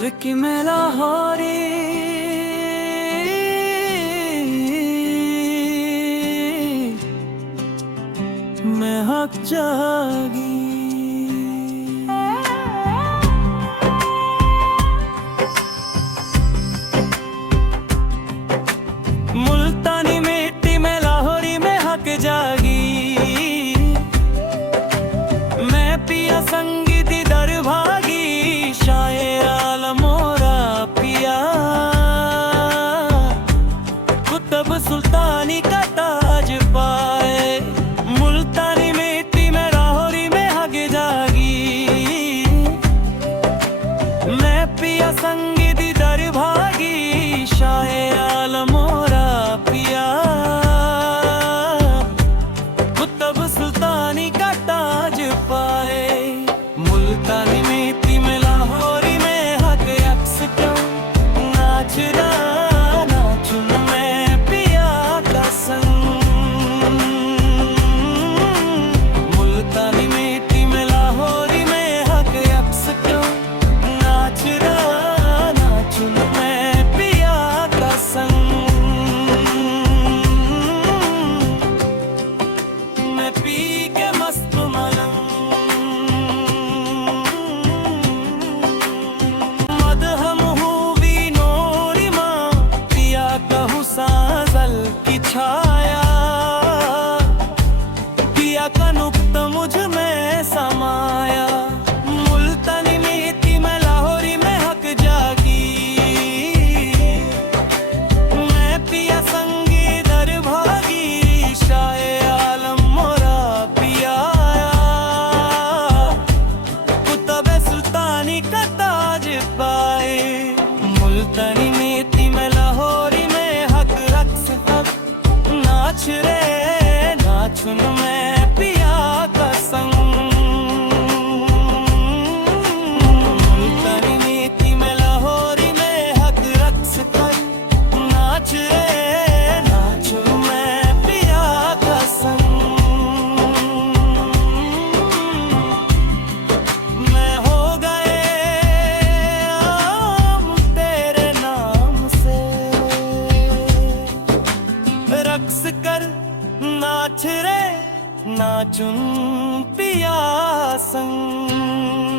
विकी में लाहौरी मैं हक जागी। मुल्तानी मिट्टी में लाहौरी में हक जागी। मैं पिया संगीती दर भागी शायर आलम मोरा पिया। कुतुब सुल्तानी का ताज पाए मुल्तानी मिट्टी में लाहौरी में हक जागी। मैं पिया संगीती दर भागी शायर आलम मोरा पिया। कुतुब सुल्तानी का ताज पाए मुल्तानी मिट्टी में लाहौरी में हक अक्स क्यों नाच रहा नाचूं मैं पिया का संग। मुल्तानी मिट्टी में लाहौरी में हक अक्स क्यों नाच रहा नाचूं मैं पिया का संग। मैं पी के मस्त मलंग मदहम हुवी नोरी माँ पिया कहूँ साजल की छाया। पिया का नुक्ता मुझ में समाया। मुल्तानी मिट्टी में लाहौरी में हक जागी। मैं पिया संगी दर भागी शायर आलम मोरा पिया। कुतुब सुल्तानी का ताज पाए मुल्तानी मिट्टी में लाहौरी में हक रक्स हक नाच रे नाचूं मैं पिया का संग। मुल्तानी मिट्टी में लाहौरी में हक रक्स हक नाच रे नाचूं मैं पिया का संग। मैं हो गए आम तेरे नाम से रक्स कर नाच रे नाचूं पिया संग।